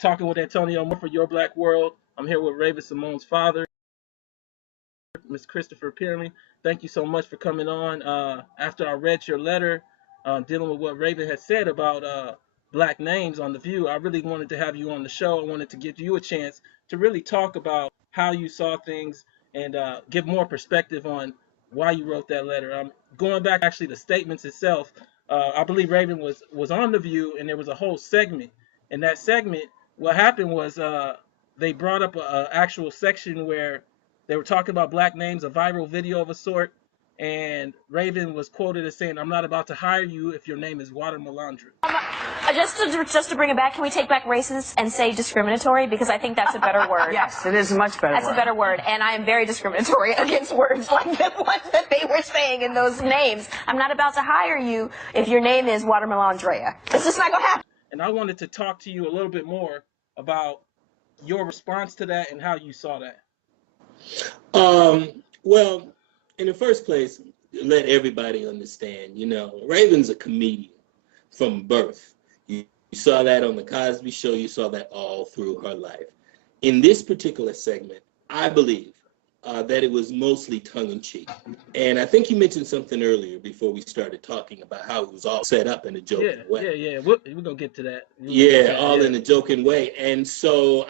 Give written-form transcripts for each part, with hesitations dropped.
talking with Antonio Moore for Your Black World. I'm here with Raven Symone's father, Ms. Christopher Pearley. Thank you so much for coming on. After I read your letter dealing with what Raven had said about black names on The View, I really wanted to have you on the show. I wanted to give you a chance to really talk about how you saw things and give more perspective on why you wrote that letter. Going back actually the statements itself, I believe Raven was on The View, and there was a whole segment. In that segment, what happened was they brought up a actual section where they were talking about black names, a viral video of a sort, and Raven was quoted as saying, "I'm not about to hire you if your name is Water Melandra." Just to bring it back, can we take back racist and say discriminatory? Because I think that's a better word. Yes, it is a much better That's word. a better word, and I am very discriminatory against words like the ones that they were saying in those names. I'm not about to hire you if your name is Water Melandrea. It's just not going to happen. And I wanted to talk to you a little bit more about your response to that and how you saw that. Well, in the first place, let everybody understand, Raven's a comedian from birth. You saw that on the Cosby Show. You saw that all through her life. In this particular segment, I believe that it was mostly tongue-in-cheek. And I think you mentioned something earlier before we started talking about how it was all set up in a joking way. Yeah. We're going to get to that. In a joking way. And so,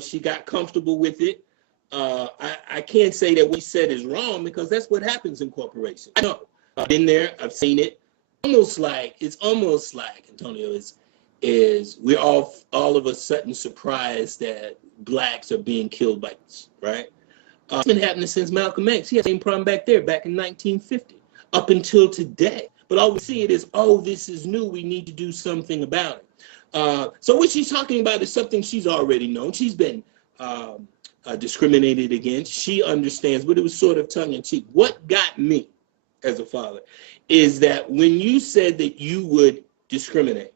she got comfortable with it. I can't say that what he said is wrong, because that's what happens in corporations. I know. I've been there. I've seen it. It's almost like Antonio is we're all of a sudden surprised that blacks are being killed by us, right? It's been happening since Malcolm X. He had the same problem back in 1950, up until today. But all we see it is, this is new. We need to do something about it. So what she's talking about is something she's already known. She's been discriminated against. She understands, but it was sort of tongue-in-cheek. What got me as a father is that when you said that you would discriminate,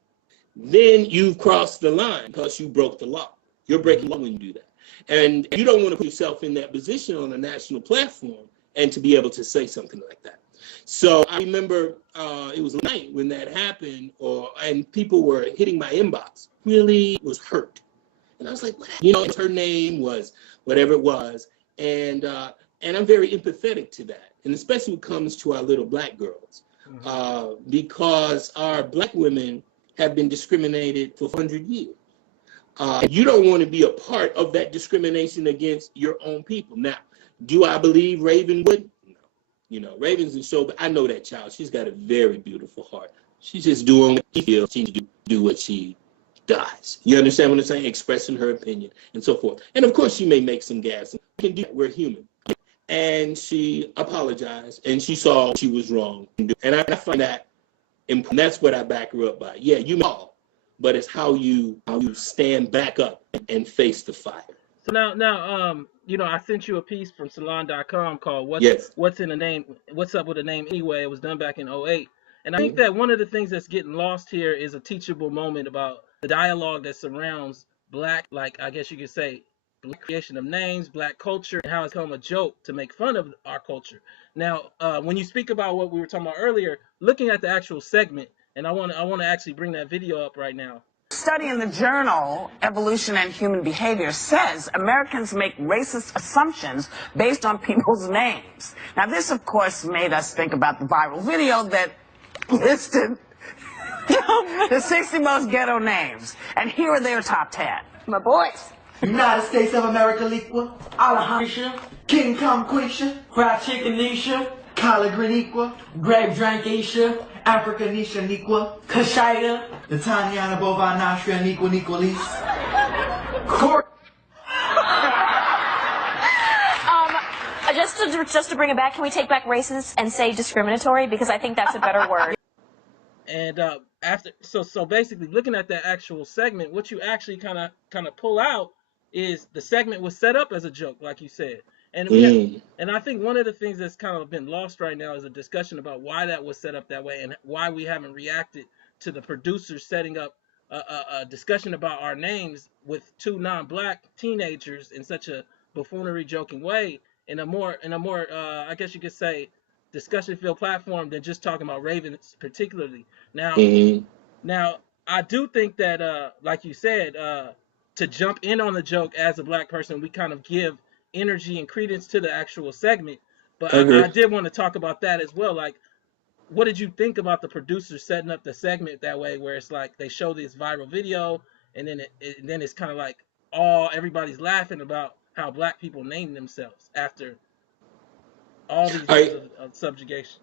then you've crossed the line because you broke the law. You're breaking law when you do that. And you don't want to put yourself in that position on a national platform and to be able to say something like that. So I remember it was night when that happened, and people were hitting my inbox. Really was hurt. And I was like, her name was whatever it was. And I'm very empathetic to that. And especially when it comes to our little black girls, because our black women have been discriminated for 100 years. You don't want to be a part of that discrimination against your own people. Now, do I believe Raven would? No. Raven's in show, but I know that child. She's got a very beautiful heart. She's just doing what she feels. She needs to do what she does. You understand what I'm saying? Expressing her opinion and so forth. And of course, she may make some gas. We can do that. We're human. And she apologized, and she saw she was wrong. And I find that important. That's what I back her up by. Yeah, you know. But it's how you stand back up and face the fire. So now, I sent you a piece from Salon.com called "What's in a Name? What's Up with a Name Anyway?" It was done back in '08, and I think that one of the things that's getting lost here is a teachable moment about the dialogue that surrounds black, like I guess you could say, black creation of names, black culture, and how it's become a joke to make fun of our culture. Now, when you speak about what we were talking about earlier, looking at the actual segment. And I want to actually bring that video up right now. Study in the journal Evolution and Human Behavior says Americans make racist assumptions based on people's names. Now, this, of course, made us think about the viral video that listed the 60 most ghetto names. And here are their top 10. My boys. United States of America Liqua, Alejandra, King Kong Quisha, Fried Chicken Nisha, Collard Green Equa, Grape Drank Isha, Africa Nisha Niqua, Kashida, the Tanyana Bovine Nostria Niqua Niqualis. Just to bring it back, can we take back racist and say discriminatory? Because I think that's a better word. And so basically looking at that actual segment, what you actually kind of pull out is the segment was set up as a joke, like you said. And and I think one of the things that's kind of been lost right now is a discussion about why that was set up that way and why we haven't reacted to the producers setting up a discussion about our names with two non-black teenagers in such a buffoonery, joking way, in a more I guess you could say discussion-filled platform than just talking about Raven particularly. Now I do think that like you said, to jump in on the joke as a black person, we kind of give energy and credence to the actual segment. But I I agree. did want to talk about that as well. Like, what did you think about the producers setting up the segment that way, where it's like they show this viral video, and then then it's kind of like everybody's laughing about how black people name themselves after all these Are years of subjugation.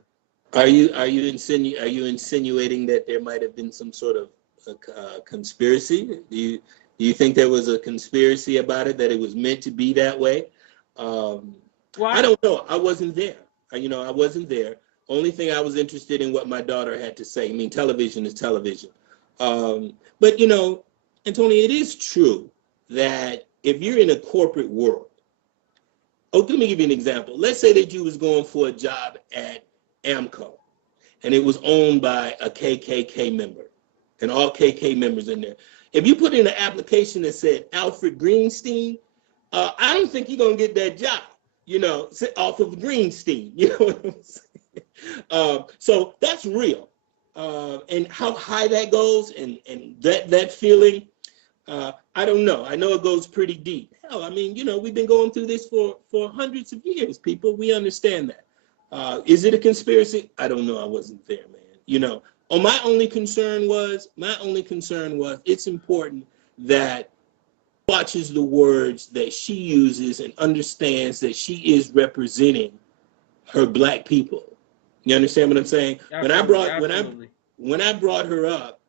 are you insinuating that there might have been some sort of conspiracy? Do you think there was a conspiracy about it, that it was meant to be that way? Um, I Well, don't know. I wasn't there. I wasn't there. Only thing I was interested in what my daughter had to say. I mean, television is television. But Antonio, it is true that if you're in a corporate world, let me give you an example. Let's say that you was going for a job at Amco, and it was owned by a KKK member, and all KK members in there. If you put in an application that said Alfred Greenstein, I don't think you're gonna get that job. Off of Greenstein. You know what I'm saying? So that's real, and how high that goes, and that feeling. I don't know. I know it goes pretty deep. Hell, I mean, we've been going through this for hundreds of years, people. We understand that. Is it a conspiracy? I don't know. I wasn't there, man. My only concern was it's important that watches the words that she uses and understands that she is representing her black people. You understand what I'm saying? absolutely. When I brought her up,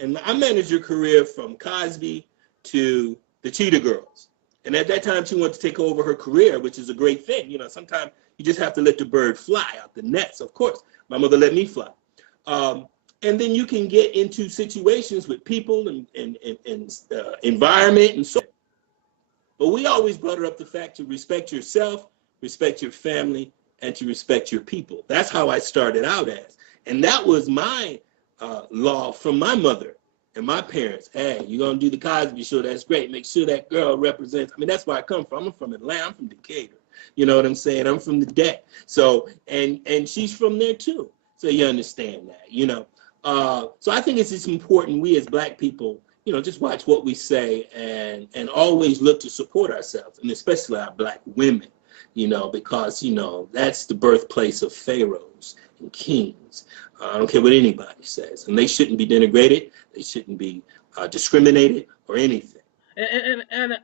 and I managed her career from Cosby to the Cheetah Girls. And at that time, she wanted to take over her career, which is a great thing. Sometimes you just have to let the bird fly out the nest. Of course, my mother let me fly. And then you can get into situations with people and environment and so on. But we always brought her up the fact to respect yourself, respect your family, and to respect your people. That's how I started out as. And that was my law from my mother and my parents. Hey, you're going to do the Cosby Show. That's great. Make sure that girl represents. I mean, that's where I come from. I'm from Atlanta. I'm from Decatur. You know what I'm saying? I'm from the deck. So, and she's from there too. So you understand that, So I think it's just important we as black people, just watch what we say and always look to support ourselves, and especially our black women, because, that's the birthplace of pharaohs and kings. I don't care what anybody says. And they shouldn't be denigrated. They shouldn't be discriminated or anything. And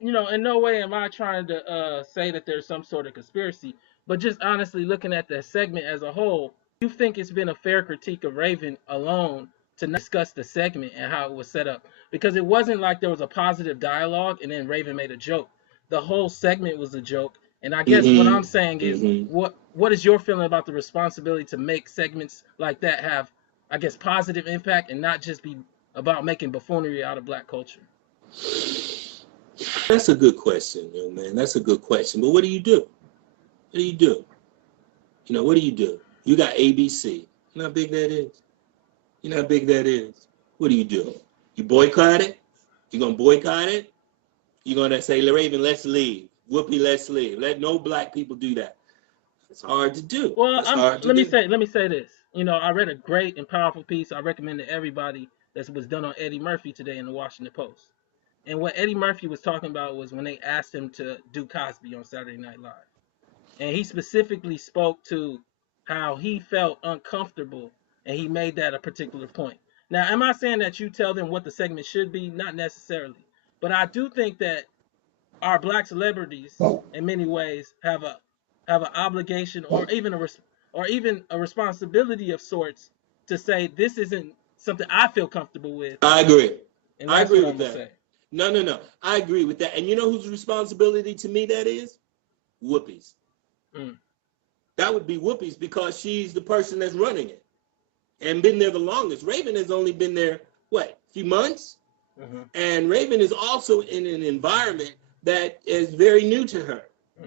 in no way am I trying to say that there's some sort of conspiracy, but just honestly looking at the segment as a whole, you think it's been a fair critique of Raven alone to not discuss the segment and how it was set up? Because it wasn't like there was a positive dialogue and then Raven made a joke. The whole segment was a joke. And I guess what I'm saying is, what is your feeling about the responsibility to make segments like that have, I guess, positive impact and not just be about making buffoonery out of black culture? That's a good question, young man. That's a good question. But what do you do? What do you do? What do you do? You got ABC. You know how big that is? You know how big that is? What do you do? You boycott it? You going to boycott it? You're going to say, Raven, let's leave. Whoopi, let's leave. Let no black people do that. It's hard to do. Well, let me say this. I read a great and powerful piece I recommend to everybody that was done on Eddie Murphy today in the Washington Post. And what Eddie Murphy was talking about was when they asked him to do Cosby on Saturday Night Live. And he specifically spoke to how he felt uncomfortable, and he made that a particular point. Now, am I saying that you tell them what the segment should be? Not necessarily. But I do think that our black celebrities, in many ways, have an obligation or even a responsibility of sorts to say this isn't something I feel comfortable with. I agree. And I that's agree what I'm with gonna that. say. No. I agree with that. And you know whose responsibility to me that is? Whoopi's. That would be Whoopi's, because she's the person that's running it and been there the longest. Raven has only been there, a few months? And Raven is also in an environment that is very new to her.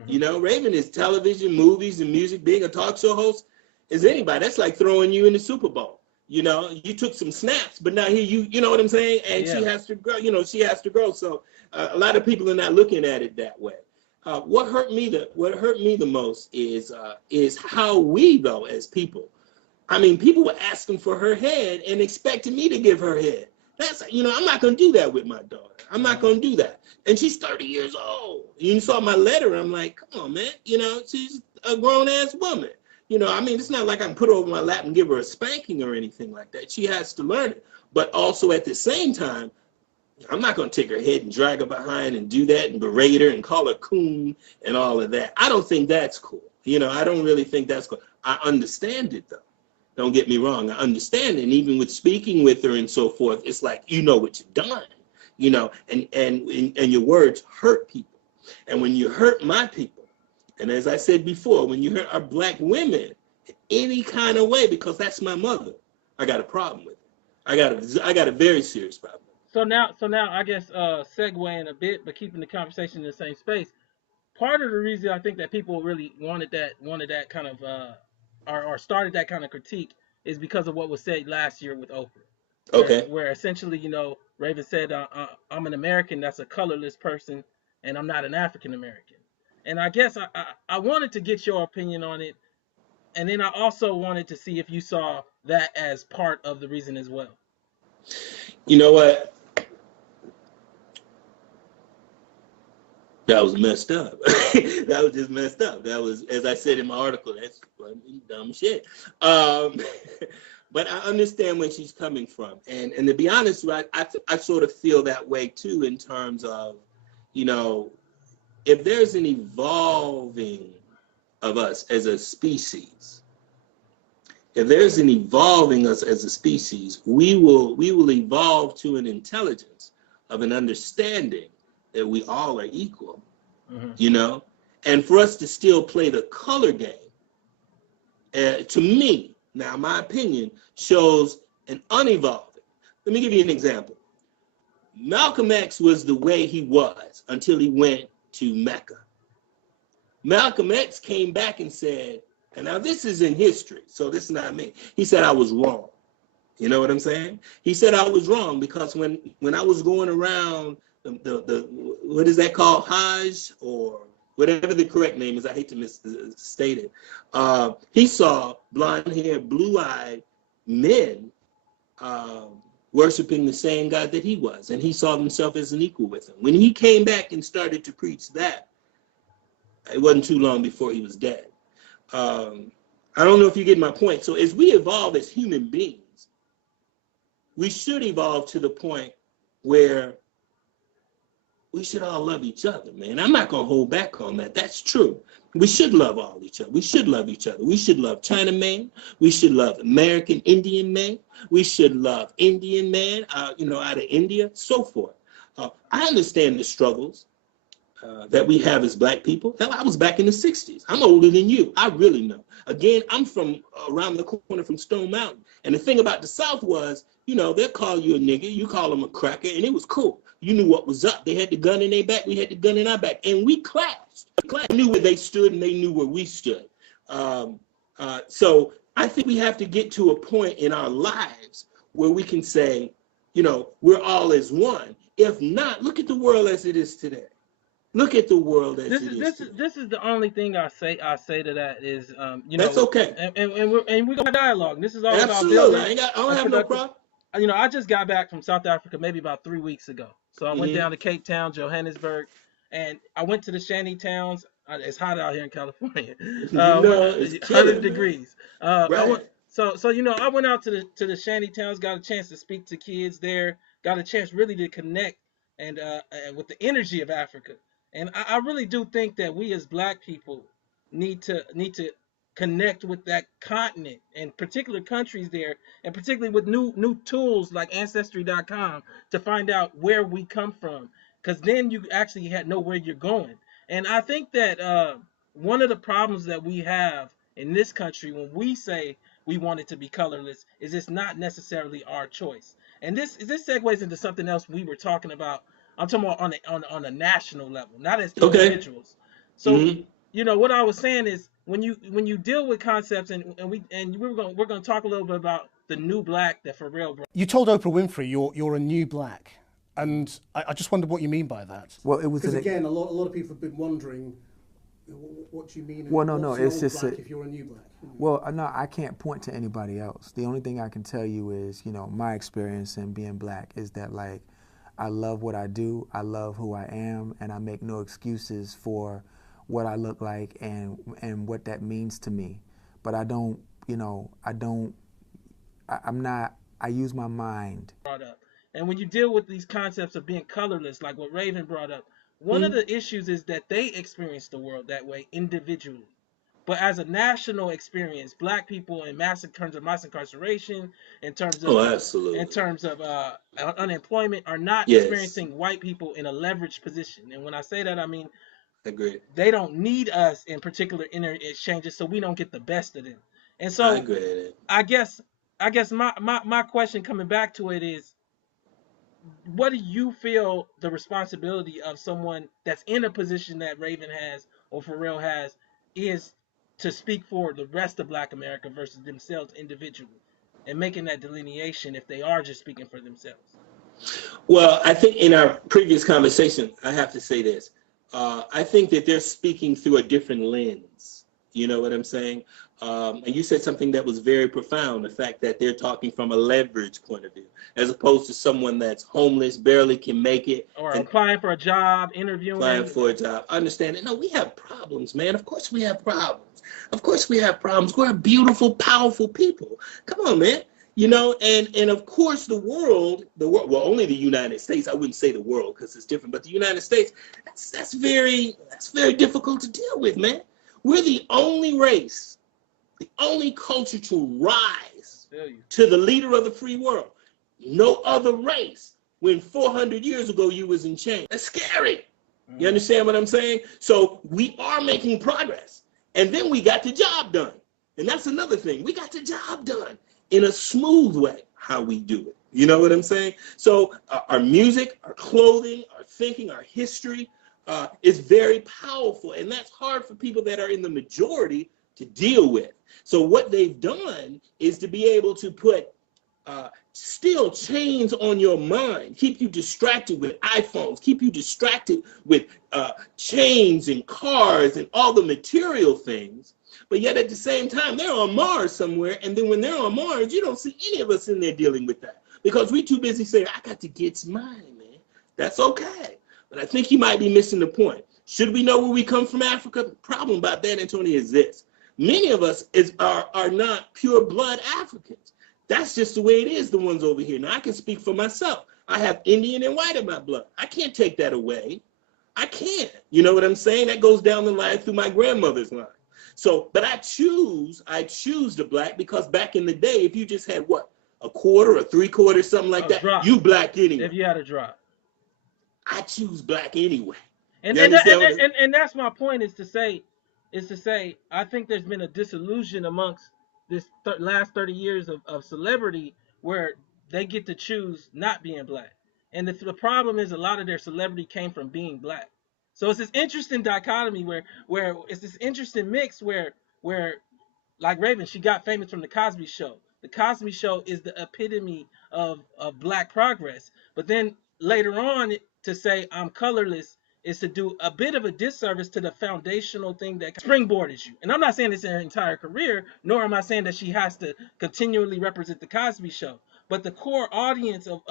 Raven is television, movies, and music. Being a talk show host is anybody. That's like throwing you in the Super Bowl. You took some snaps, but now here you know what I'm saying? And she has to grow, she has to grow. So a lot of people are not looking at it that way. What hurt me the most is how we, though, as people, I mean, people were asking for her head and expecting me to give her head. That's, I'm not going to do that with my daughter. I'm not going to do that. And she's 30 years old. You saw my letter. I'm like, come on, man. She's a grown-ass woman. It's not like I can put her over my lap and give her a spanking or anything like that. She has to learn it. But also at the same time, I'm not going to take her head and drag her behind and do that and berate her and call her coon and all of that. I don't think that's cool. I don't really think that's cool. I understand it, though. Don't get me wrong. I understand it. And even with speaking with her and so forth, it's like, what you've done, and your words hurt people. And when you hurt my people, and as I said before, when you hurt our black women any kind of way, because that's my mother, I got a problem with it. I got a very serious problem. So now, I guess segueing a bit, but keeping the conversation in the same space. Part of the reason I think that people really wanted that kind of or started that kind of critique is because of what was said last year with Oprah. Okay. Where essentially, Raven said, I'm an American that's a colorless person, and I'm not an African American. And I guess I wanted to get your opinion on it, and then I also wanted to see if you saw that as part of the reason as well. You know what? That was messed up. That was just messed up. That was, as I said in my article, that's dumb shit. But I understand where she's coming from. And to be honest, I sort of feel that way too, in terms of, if there's an evolving of us as a species, if there's an evolving us as a species, we will evolve to an intelligence of an understanding that we all are equal, and for us to still play the color game, to me, now my opinion, shows an unevolving. Let me give you an example. Malcolm X was the way he was until he went to Mecca. Malcolm X came back and said, and now this is in history, so this is not me. He said, I was wrong. You know what I'm saying? He said I was wrong because when I was going around the what is that called, Hajj, or whatever the correct name is, I hate to misstate it, he saw blonde-haired, blue-eyed men worshiping the same God that he was, and he saw himself as an equal with him. When he came back and started to preach that, it wasn't too long before he was dead. I don't know if you get my point. So as we evolve as human beings, we should evolve to the point where we should all love each other, man. I'm not going to hold back on that. That's true. We should love all each other. We should love each other. We should love Chinaman. We should love American Indian man. We should love Indian man, out of India, so forth. I understand the struggles that we have as black people. Hell, I was back in the 60s. I'm older than you. I really know. Again, I'm from around the corner from Stone Mountain. And the thing about the South was, they'll call you a nigga, you call them a cracker, and it was cool. You knew what was up. They had the gun in their back, we had the gun in our back, and we clashed. We knew where they stood, and they knew where we stood. So I think we have to get to a point in our lives where we can say, we're all as one. If not, look at the world as it is today. Look at the world as it is. This is the only thing I say to that is, that's okay. And we're gonna dialogue. This is all absolutely. About I don't have no problem. I just got back from South Africa maybe about 3 weeks ago. So I went down to Cape Town, Johannesburg, and I went to the shanty towns. It's hot out here in California. It's 100 degrees. Right. So I went out to the shanty towns, got a chance to speak to kids there, got a chance really to connect and with the energy of Africa. And I really do think that we as black people need to connect with that continent and particular countries there, and particularly with new tools like Ancestry.com to find out where we come from, because then you actually know where you're going. And I think that one of the problems that we have in this country when we say we want it to be colorless is it's not necessarily our choice. And this segues into something else we were talking about. I'm talking about on a national level, not as individuals. So what I was saying is when you deal with concepts and we're gonna talk a little bit about the new black that Pharrell brought. You told Oprah Winfrey you're a new black, and I just wondered what you mean by that. Well, it was because again, a lot of people have been wondering What do you mean? Well, no, What's an it's old just black if you're a new black? well, no, I can't point to anybody else. The only thing I can tell you is, my experience in being black is that, like, I love what I do, I love who I am, and I make no excuses for what I look like and what that means to me. But I don't, I'm not. I use my mind. Brought up. And when you deal with these concepts of being colorless, like what Raven brought up, one of Mhm. the issues is that they experience the world that way individually. But as a national experience, black people in terms of mass incarceration, in terms of Oh, uh, in absolutely. terms of unemployment, are not Yes, experiencing white people in a leveraged position. And when I say that, I mean I agree. they don't need us in particular inner exchanges, so we don't get the best of them. And I so agree with it. I guess my question coming back to it is, what do you feel the responsibility of someone that's in a position that Raven has or Pharrell has is to speak for the rest of Black America versus themselves individually, and making that delineation if they are just speaking for themselves? Well, I think in our previous conversation, I have to say this. I think that they're speaking through a different lens. You know what I'm saying? And you said something that was very profound, the fact that they're talking from a leverage point of view, as opposed to someone that's homeless, barely can make it, Or and applying for a job, applying interviewing. for a job. Understand it. No, we have problems, man. Of course we have problems. Of course we have problems. We're beautiful, powerful people. Come on, man. And of course the world, well, only the United States. I wouldn't say the world because it's different, but the United States, that's very difficult to deal with, man. We're the only race, the only culture to rise to the leader of the free world. No other race. When 400 years ago you was in chains. That's scary. You understand what I'm saying? So we are making progress. And then we got the job done. And that's another thing. We got the job done in a smooth way, how we do it. You know what I'm saying? So our music, our clothing, our thinking, our history is very powerful. And that's hard for people that are in the majority to deal with. So what they've done is to be able to put still chains on your mind, keep you distracted with iPhones, keep you distracted with chains and cars and all the material things. But yet at the same time, they're on Mars somewhere. And then when they're on Mars, you don't see any of us in there dealing with that because we're too busy saying, I got to get mine, man. That's okay. But I think you might be missing the point. Should we know where we come from, Africa? The problem about that, Antonio, is this. Many of us are not pure blood Africans. That's just the way it is, the ones over here. Now, I can speak for myself. I have Indian and white in my blood. I can't take that away. I can't. You know what I'm saying? That goes down the line through my grandmother's line. So, but I choose the black because back in the day, if you just had what, a quarter or 3/4, something like that, Drop. you black anyway. If you had a drop. I choose black anyway. And You and, understand and, what and, and that's my point is to say I think there's been a disillusion amongst this last 30 years of celebrity where they get to choose not being black. And the problem is a lot of their celebrity came from being black. So it's this interesting dichotomy where it's this interesting mix where like Raven, she got famous from the Cosby Show. The Cosby Show is the epitome of black progress. But then later on, to say I'm colorless is to do a bit of a disservice to the foundational thing that springboarded you. And I'm not saying this in her entire career, nor am I saying that she has to continually represent the Cosby Show. But the core audience of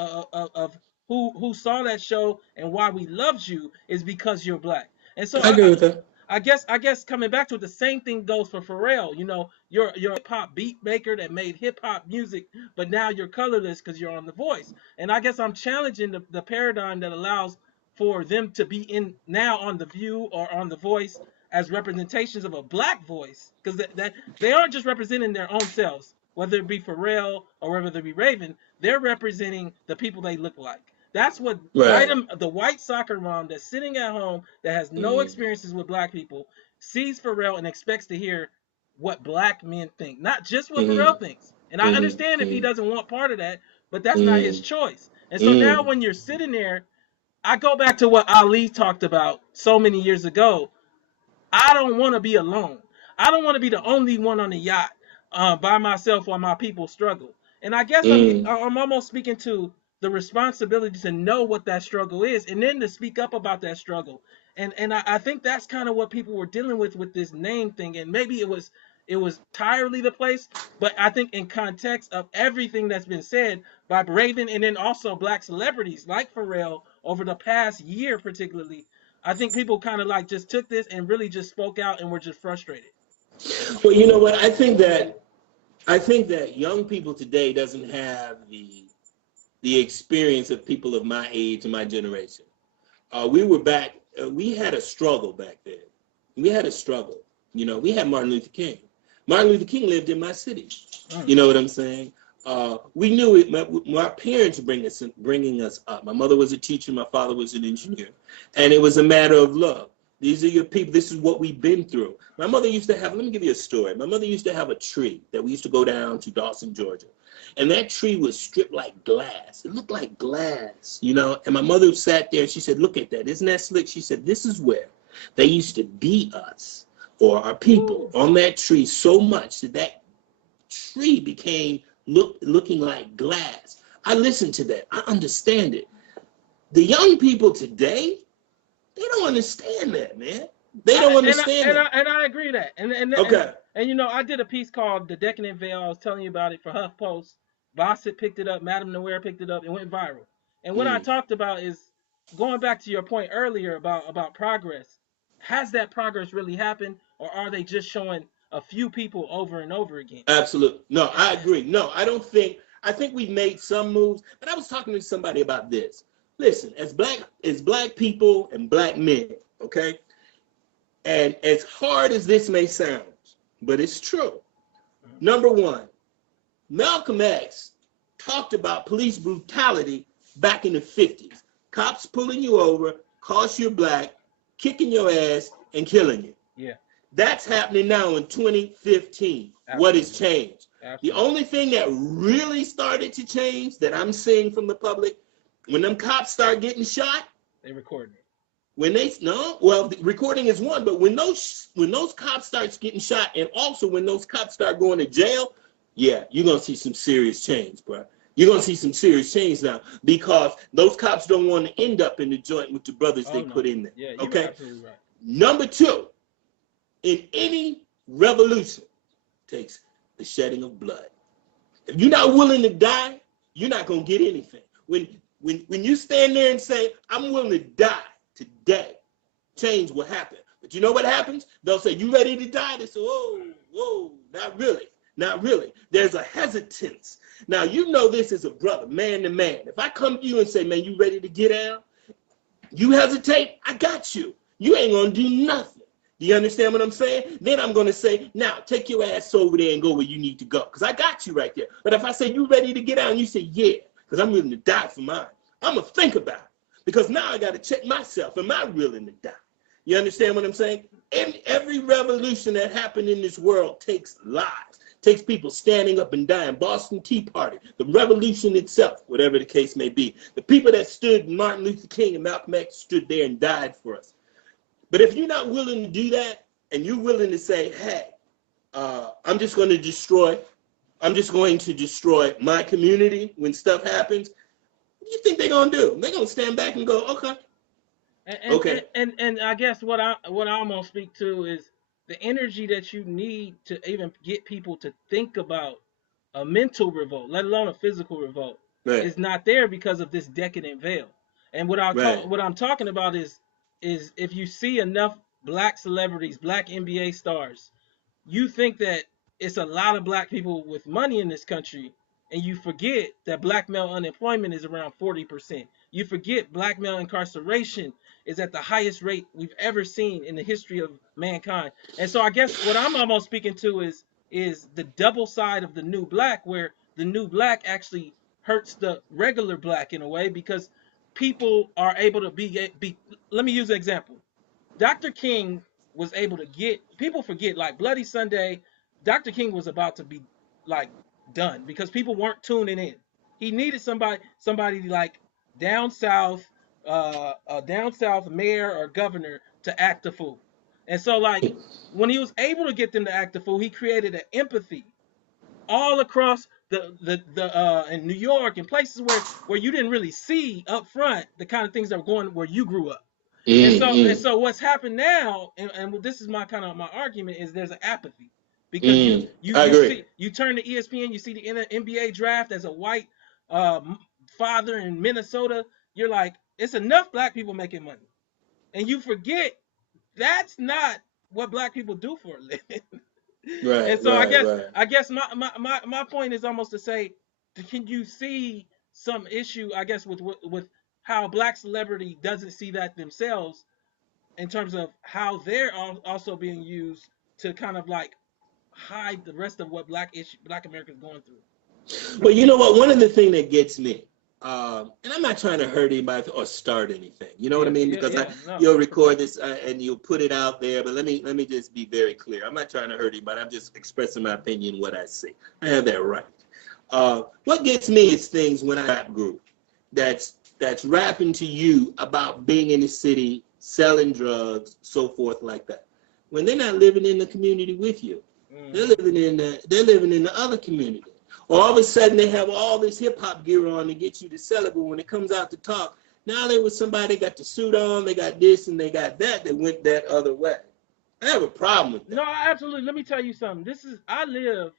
who saw that show and why we loved you is because you're black. And so I agree with that. I guess coming back to it, the same thing goes for Pharrell. You know, you're a hip hop beat maker that made hip hop music, but now you're colorless because you're on The Voice. And I guess I'm challenging the paradigm that allows for them to be in now on The View or on The Voice as representations of a black voice, because that they aren't just representing their own selves, whether it be Pharrell or whether it be Raven. They're representing the people they look like. That's what Right. the white soccer mom that's sitting at home that has no Mm, experiences with black people sees Pharrell and expects to hear what black men think, not just what Pharrell mm, thinks. And I mm, understand if he mm, doesn't want part of that, but that's not his mm, choice. And so now mm, when you're sitting there, I go back to what Ali talked about so many years ago. I don't want to be alone. I don't want to be the only one on the yacht by myself while my people struggle. And I guess mm. I'm almost speaking to the responsibility to know what that struggle is and then to speak up about that struggle. And I think that's kind of what people were dealing with this name thing. And maybe it was entirely the place, but I think in context of everything that's been said by Raven and then also black celebrities like Pharrell over the past year particularly, I think people kind of like just took this and really just spoke out and were just frustrated. Well, you know what? I think that young people today doesn't have the experience of people of my age and my generation. We had a struggle back then. We had a struggle. We had Martin Luther King. Martin Luther King lived in my city. You know what I'm saying? We knew it. My parents bringing us up. My mother was a teacher. My father was an engineer. And it was a matter of love. These are your people. This is what we've been through. My mother used to have, let me give you a story. My mother used to have a tree that we used to go down to Dawson, Georgia. And that tree was stripped like glass. It looked like glass, And my mother sat there and she said, look at that. Isn't that slick? She said, this is where they used to beat us or our people on that tree so much that tree became looking like glass. I listened to that. I understand it. The young people today, they don't understand that, man. They don't understand that. And I agree that. Okay. And I did a piece called "The Decadent Veil." I was telling you about it for HuffPost. Bassett picked it up. Madame Noir picked it up. It went viral. And what I talked about is going back to your point earlier about progress. Has that progress really happened, or are they just showing a few people over and over again? Absolutely. No, I agree. No, I think we've made some moves, but I was talking to somebody about this. Listen, as black people and black men, okay? And as hard as this may sound, but it's true. Number one, Malcolm X talked about police brutality back in the 50s. Cops pulling you over, cause you're black, kicking your ass, and killing you. Yeah. That's happening now in 2015. Absolutely. What has changed? Absolutely. The only thing that really started to change that I'm seeing from the public, when them cops start getting shot, they recording it. The recording is one, but when those cops start getting shot, and also when those cops start going to jail, yeah, you're gonna see some serious change, bro. You're gonna see some serious change now because those cops don't want to end up in the joint with the brothers they put in there. Yeah, okay. Absolutely right. Number two, in any revolution, takes the shedding of blood. If you're not willing to die, you're not gonna get anything. When you stand there and say, "I'm willing to die today," change will happen. But you know what happens? They'll say, "You ready to die?" They say, "Whoa, not really. Not really." There's a hesitance. Now, this as a brother, man to man. If I come to you and say, "Man, you ready to get out?" You hesitate, I got you. You ain't gonna do nothing. Do you understand what I'm saying? Then I'm gonna say, "Now, take your ass over there and go where you need to go," because I got you right there. But if I say, "You ready to get out?" and you say, "Yeah," because I'm willing to die for mine, I'm gonna think about it. Because now I got to check myself. Am I willing to die? You understand what I'm saying? Every revolution that happened in this world takes lives, takes people standing up and dying. Boston Tea Party, the revolution itself, whatever the case may be. The people that stood, Martin Luther King and Malcolm X stood there and died for us. But if you're not willing to do that, and you're willing to say, "Hey, I'm just going to destroy my community when stuff happens," what do you think they're gonna do? They're gonna stand back and go, "Okay." Okay. And I guess what I'm gonna speak to is the energy that you need to even get people to think about a mental revolt, let alone a physical revolt, Right. is not there because of this decadent veil. And what I'm talking about is if you see enough black celebrities, black NBA stars, you think that it's a lot of black people with money in this country, and you forget that black male unemployment is around 40%. You forget black male incarceration is at the highest rate we've ever seen in the history of mankind. And so I guess what I'm almost speaking to is the double side of the new black, where the new black actually hurts the regular black in a way because people are able to be let me use an example. Dr. King was able to get people forget like Bloody Sunday. Dr. King was about to be like done because people weren't tuning in. He needed somebody like down south, a down south mayor or governor to act a fool. And so like when he was able to get them to act a fool, he created an empathy all across in New York and places where you didn't really see up front the kind of things that were going where you grew up. And so what's happened now, and this is my kind of my argument, is there's an apathy because I agree. you turn to ESPN, you see the NBA draft as a white father in Minnesota, you're like, it's enough black people making money, and you forget that's not what black people do for a living. And Right, so right, right. I guess my point is almost to say, can you see some issue, I guess, with how black celebrity doesn't see that themselves in terms of how they're also being used to kind of like hide the rest of what black America's going through. Well, you know what? One of the things that gets me, and I'm not trying to hurt anybody or start anything. You know what I mean? Because No. you'll record this and you'll put it out there. But let me just be very clear. I'm not trying to hurt anybody. I'm just expressing my opinion, what I see. I have that right. What gets me is things when I rap group that's rapping to you about being in the city, selling drugs, so forth like that. When they're not living in the community with you, they're living in the other community. Or all of a sudden they have all this hip hop gear on to get you to sell it, but when it comes out to talk, now they was somebody got the suit on, they got this and they got that went that other way. I have a problem with that. No, absolutely. Let me tell you something. I live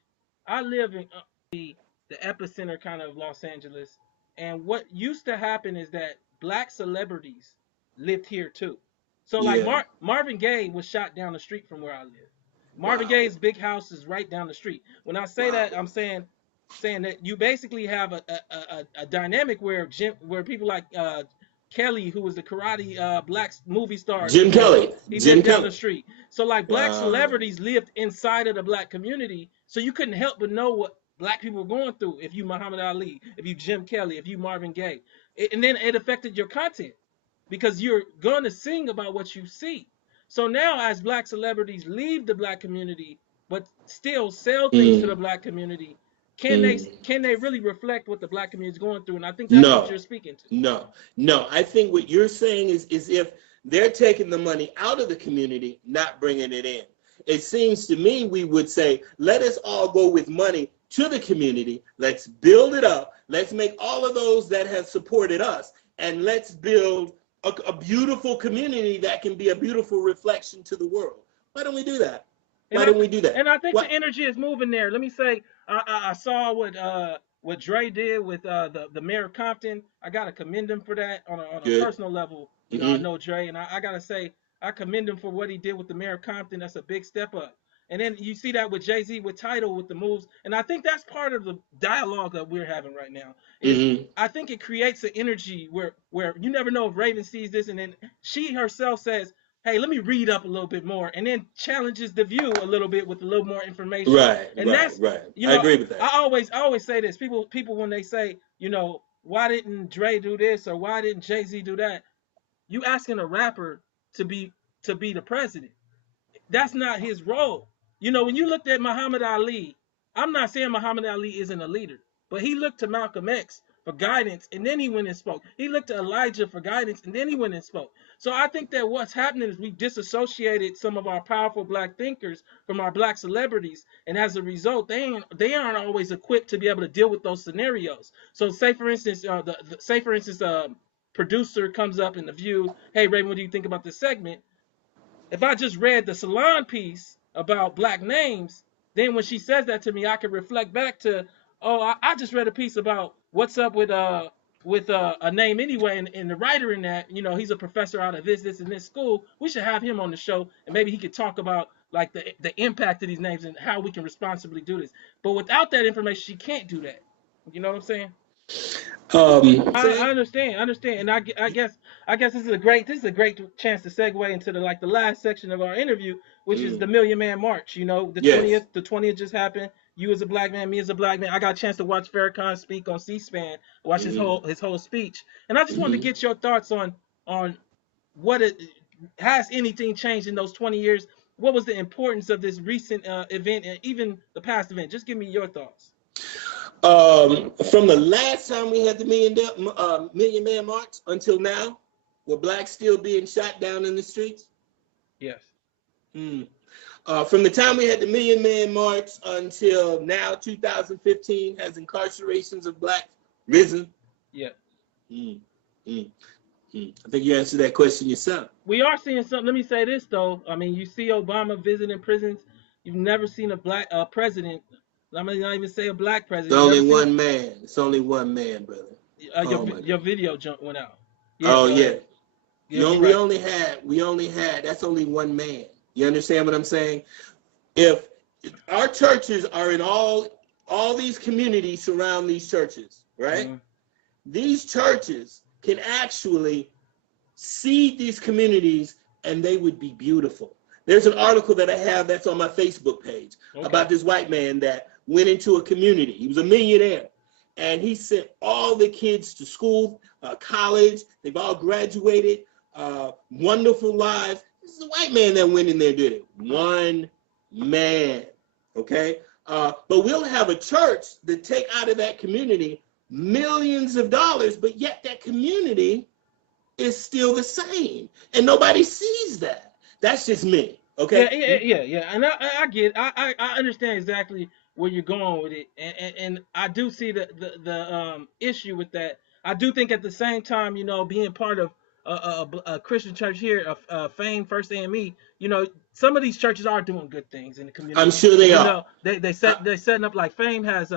in the epicenter kind of Los Angeles, and what used to happen is that black celebrities lived here too. So like Yeah. Marvin Gaye was shot down the street from where I live. Marvin Wow. Gaye's big house is right down the street. When I say Wow. that, I'm saying that you basically have a dynamic where people like Kelly, who was the karate black movie star, Jim Kelly. he Jim lived down Kelly. the street. So like black Wow. celebrities lived inside of the black community, so you couldn't help but know what black people were going through. If you Muhammad Ali, if you Jim Kelly, if you Marvin Gaye, and then it affected your content because you're going to sing about what you see. So now, as black celebrities leave the black community, but still sell things to the Mm, black community, mm. can they really reflect what the black community is going through? And I think that's what No, you're speaking to. no. I think what you're saying is if they're taking the money out of the community, not bringing it in. It seems to me we would say, let us all go with money to the community. Let's build it up. Let's make all of those that have supported us, and let's build a beautiful community that can be a beautiful reflection to the world. Why don't we do that? And Why I don't we do that? and I think the What? energy is moving there. Let me say, I saw what Dre did with the mayor of Compton. I gotta commend him for that on a Good. personal level. You know, I Mm-hmm. know Dre, and I gotta say I commend him for what he did with the mayor of Compton. That's a big step up. And then you see that with Jay-Z with Tidal with the moves, and I think that's part of the dialogue that we're having right now. Is Mm-hmm. I think it creates an energy where you never know if Raven sees this, and then she herself says, hey, let me read up a little bit more, and then challenges the view a little bit with a little more information. Right, And right, that's, right. you I know, agree with that. I always say this. People when they say, you know, why didn't Dre do this or why didn't Jay-Z do that? You asking a rapper to be the president. That's not his role. You know, when you looked at Muhammad Ali, I'm not saying Muhammad Ali isn't a leader, but he looked to Malcolm X for guidance and then he went and spoke. He looked to Elijah for guidance and then he went and spoke. So I think that what's happening is we disassociated some of our powerful black thinkers from our black celebrities, and as a result, they aren't always equipped to be able to deal with those scenarios. So say for instance, producer comes up in the View, hey Raven, what do you think about this segment? If I just read the Salon piece about black names, then when she says that to me, I can reflect back to, oh, I just read a piece about what's up with a name anyway, and the writer in that, you know, he's a professor out of this and this school. We should have him on the show, and maybe he could talk about like the impact of these names and how we can responsibly do this. But without that information, she can't do that. You know what I'm saying? I understand, and I guess this is a great chance to segue into the last section of our interview, which is the Mm. Million Man March. You know, Yes. the 20th just happened. You as a black man, me as a black man. I got a chance to watch Farrakhan speak on C-SPAN, watch Mm-hmm. his whole speech, and I just wanted to Mm-hmm. get your thoughts on what it has anything changed in those 20 years. What was the importance of this recent event and even the past event? Just give me your thoughts. From the last time we had the Million Man March until now, were blacks still being shot down in the streets? Yes. Mm. From the time we had the Million Man March until now, 2015, has incarcerations of blacks risen? Yeah. Mm, mm, mm. I think you answered that question yourself. We are seeing something. Let me say this though. I mean, you see Obama visiting prisons. You've never seen a black president. I mean, not even say a black It's president. You've only never seen one man. It's only one man, brother. Oh my your God. video jump went out. Yeah, Oh go yeah. ahead. Yeah, you're right. We only had. That's only one man. You understand what I'm saying? If our churches are in all these communities surround these churches, right? Mm-hmm. These churches can actually seed these communities and they would be beautiful. There's an article that I have that's on my Facebook page about this white man that went into a community. He was a millionaire and he sent all the kids to school, college. They've all graduated, wonderful lives. This is a white man that went in there and did it. One man, okay? But we'll have a church that take out of that community millions of dollars, but yet that community is still the same, and nobody sees that. That's just me, okay? Yeah. And I get, I understand exactly where you're going with it, and I do see the issue with that. I do think at the same time, you know, being part of a Christian church here, Fame First AME, you know, some of these churches are doing good things in the I'm community. sure they You are. know, they're setting up, like Fame has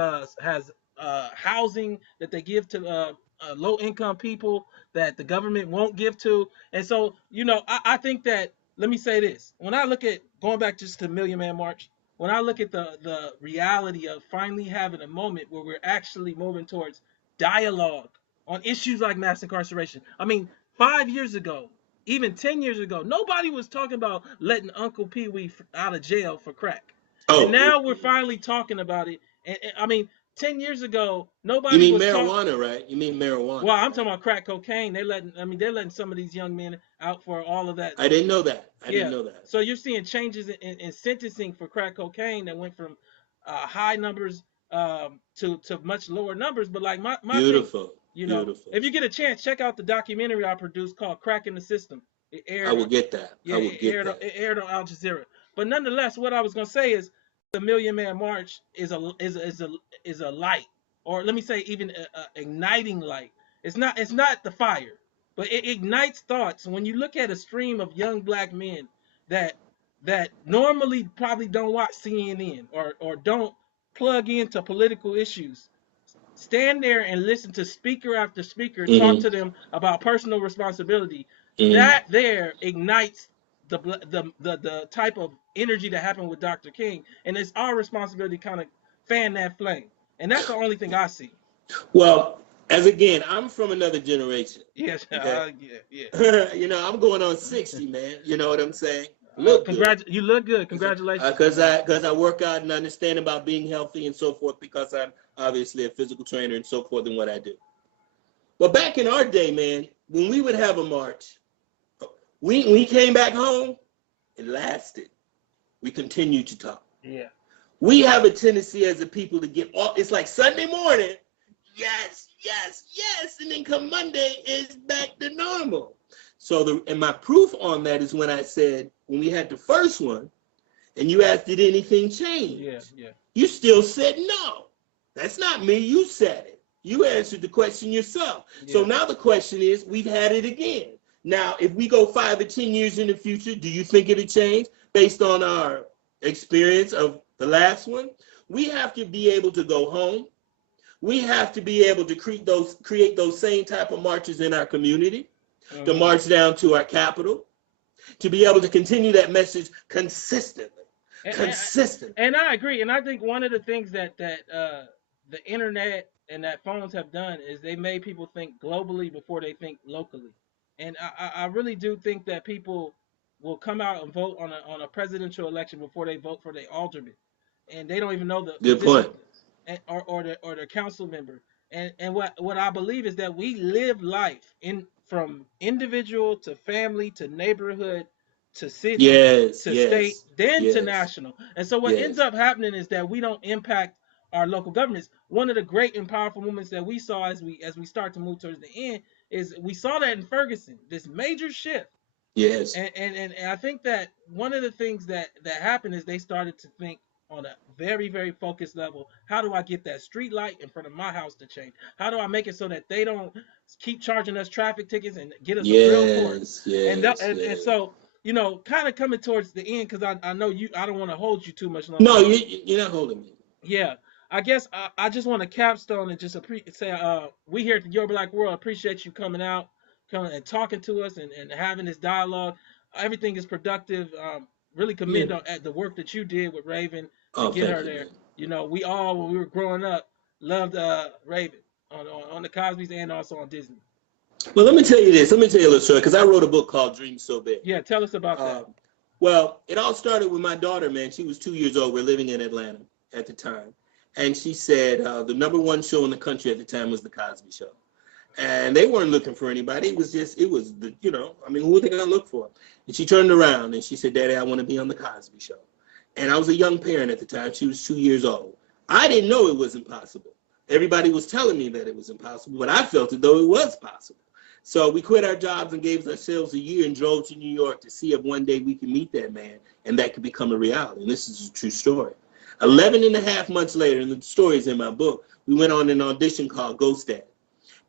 housing that they give to low income people that the government won't give to. And so, you know, I think that, let me say this. When I look at, going back just to Million Man March, when I look at the reality of finally having a moment where we're actually moving towards dialogue on issues like mass incarceration. I mean, 5 years ago, even 10 years ago, nobody was talking about letting Uncle Pee Wee out of jail for crack. And Oh, now we're finally talking about it. And I mean, 10 years ago, you nobody mean was talking. marijuana, right? You mean marijuana, Well, I'm right? talking about crack cocaine. They're letting some of these young men out for all of that. I didn't know that. I didn't Yeah. know that. So you're seeing changes in sentencing for crack cocaine that went from high numbers to much lower numbers. But like my thing, Beautiful, you know, beautiful. if you get a chance, check out the documentary I produced called "Crack in the System." It I aired will on, get that. I yeah, will get that. it aired on Al Jazeera. But nonetheless, what I was gonna say is the Million Man March is a light, or let me say even a igniting light. It's not the fire, but it ignites thoughts. When you look at a stream of young black men that normally probably don't watch CNN or don't plug into political issues, stand there and listen to speaker after speaker talk Mm-hmm. to them about personal responsibility. Mm-hmm. That there ignites the type of energy that happened with Dr. King, and it's our responsibility to kind of fan that flame. And that's the only thing I see. Well, as again, I'm from another generation. Yes, Okay. yeah. I'm going on 60, man. You know what I'm saying? Look good. You look good. Congratulations. Because I work out and understand about being healthy and so forth, because I'm obviously a physical trainer and so forth in what I do. But back in our day, man, when we would have a march, we came back home, it lasted. We continued to talk. Yeah. We have a tendency as a people to get off. It's like Sunday morning, yes, and then come Monday, it's back to normal. So and my proof on that is when I said, when we had the first one, and you asked, did anything change? Yeah. You still said no. That's not me. You said it. You answered the question yourself. Yeah. So now the question is, we've had it again. Now, if we go 5 or 10 years in the future, do you think it'll change based on our experience of the last one? We have to be able to go home. We have to be able to create those same type of marches in our community, to march down to our capital, to be able to continue that message consistently. And I agree. And I think one of the things that the internet and that phones have done is they made people think globally before they think locally. And I really do think that people will come out and vote on a presidential election before they vote for their alderman, and they don't even know the Good position, point. or their council member. And what I believe is that we live life in from individual to family to neighborhood to city to state, then to Yes, national. And so what ends yes. up happening is that we don't impact our local governments. One of the great and powerful movements that we saw as we start to move towards the end is we saw that in Ferguson, this major shift Yes. And I think that one of the things that happened is they started to think on a very, very focused level. How do I get that street light in front of my house to change? How do I make it so that they don't keep charging us traffic tickets and get us a real court? Yes. And Yes. and, and Yes. so kind of coming towards the end, because I know you. I don't want to hold you too much No, longer. you're not holding me. Yeah, I guess I just want to capstone and just say we here at Your Black World appreciate you coming out, coming and talking to us and having this dialogue. Everything is productive. Really Yeah. commend at the work that you did with Raven to Oh, get thank her you, there. man. We all when we were growing up loved Raven on the Cosby's and also on Disney. Well, let me tell you this. Let me tell you a little story because I wrote a book called Dreams So Big. Yeah, tell us about that. Uh, well, it all started with my daughter, man. She was 2 years old. We're living in Atlanta at the time. And she said the number one show in the country at the time was The Cosby Show. And they weren't looking for anybody. It was who were they going to look for? And she turned around and she said, Daddy, I want to be on The Cosby Show. And I was a young parent at the time. She was 2 years old. I didn't know it was impossible. Everybody was telling me that it was impossible, but I felt as though it was possible. So we quit our jobs and gave ourselves a year and drove to New York to see if one day we could meet that man and that could become a reality. And this is a true story. 11 and a half months later, and the story is in my book, we went on an audition called Ghost Dad.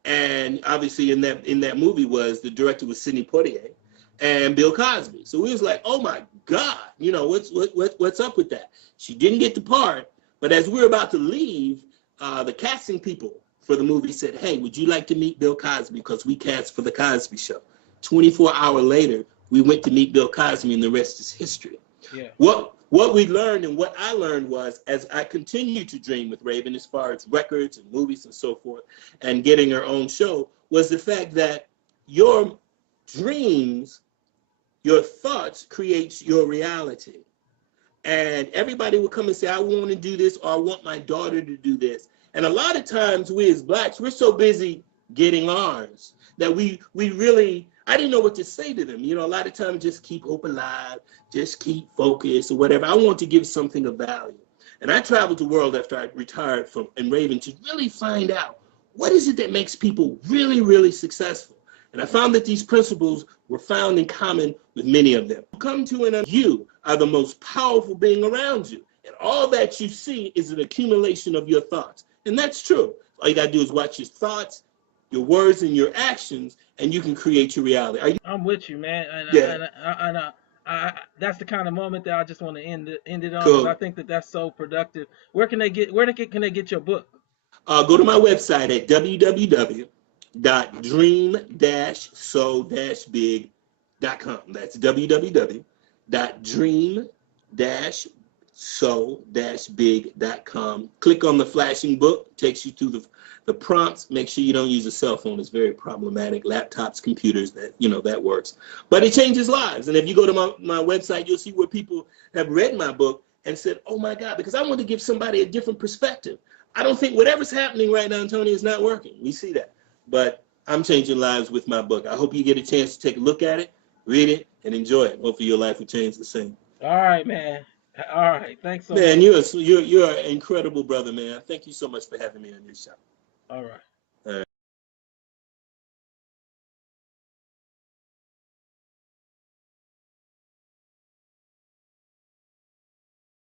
And obviously in that movie the director was Sidney Poitier and Bill Cosby. So we was like, oh my God, what's up with that? She didn't get the part, but as we were about to leave, the casting people for the movie said, hey, would you like to meet Bill Cosby? Because we cast for The Cosby Show. 24 hours later, we went to meet Bill Cosby, and the rest is history. Yeah. What we learned and what I learned was, as I continued to dream with Raven as far as records and movies and so forth and getting her own show, was the fact that your dreams, your thoughts creates your reality. And everybody would come and say, I want to do this, or I want my daughter to do this. And a lot of times we as blacks, we're so busy getting ours that we really, I didn't know what to say to them. A lot of times just keep hope alive, just keep focused or whatever. I want to give something of value. And I traveled the world after I retired from Raven to really find out what is it that makes people really, really successful. And I found that these principles were found in common with many of them. Come to you are the most powerful being around you. And all that you see is an accumulation of your thoughts. And that's true. All you got to do is watch your thoughts, your words, and your actions, and you can create your reality. I'm with you, man. Yeah. That's the kind of moment that I just want to end it on, because I Cool. think that that's so productive. Can they get your book? Go to my website at www.dream-so-big.com. That's www.dream-so-big.com. Click on the flashing book, takes you through the prompts. Make sure you don't use a cell phone. It's very problematic. Laptops, computers, that works. But it changes lives. And if you go to my website, you'll see where people have read my book and said, oh my God, because I want to give somebody a different perspective. I don't think whatever's happening right now, Tony, is not working. We see that. But I'm changing lives with my book. I hope you get a chance to take a look at it, read it, and enjoy it. Hopefully your life will change the same. All right, man. All right. Thanks so Man, much. you're an incredible brother, man. Thank you so much for having me on your show. All right. All right.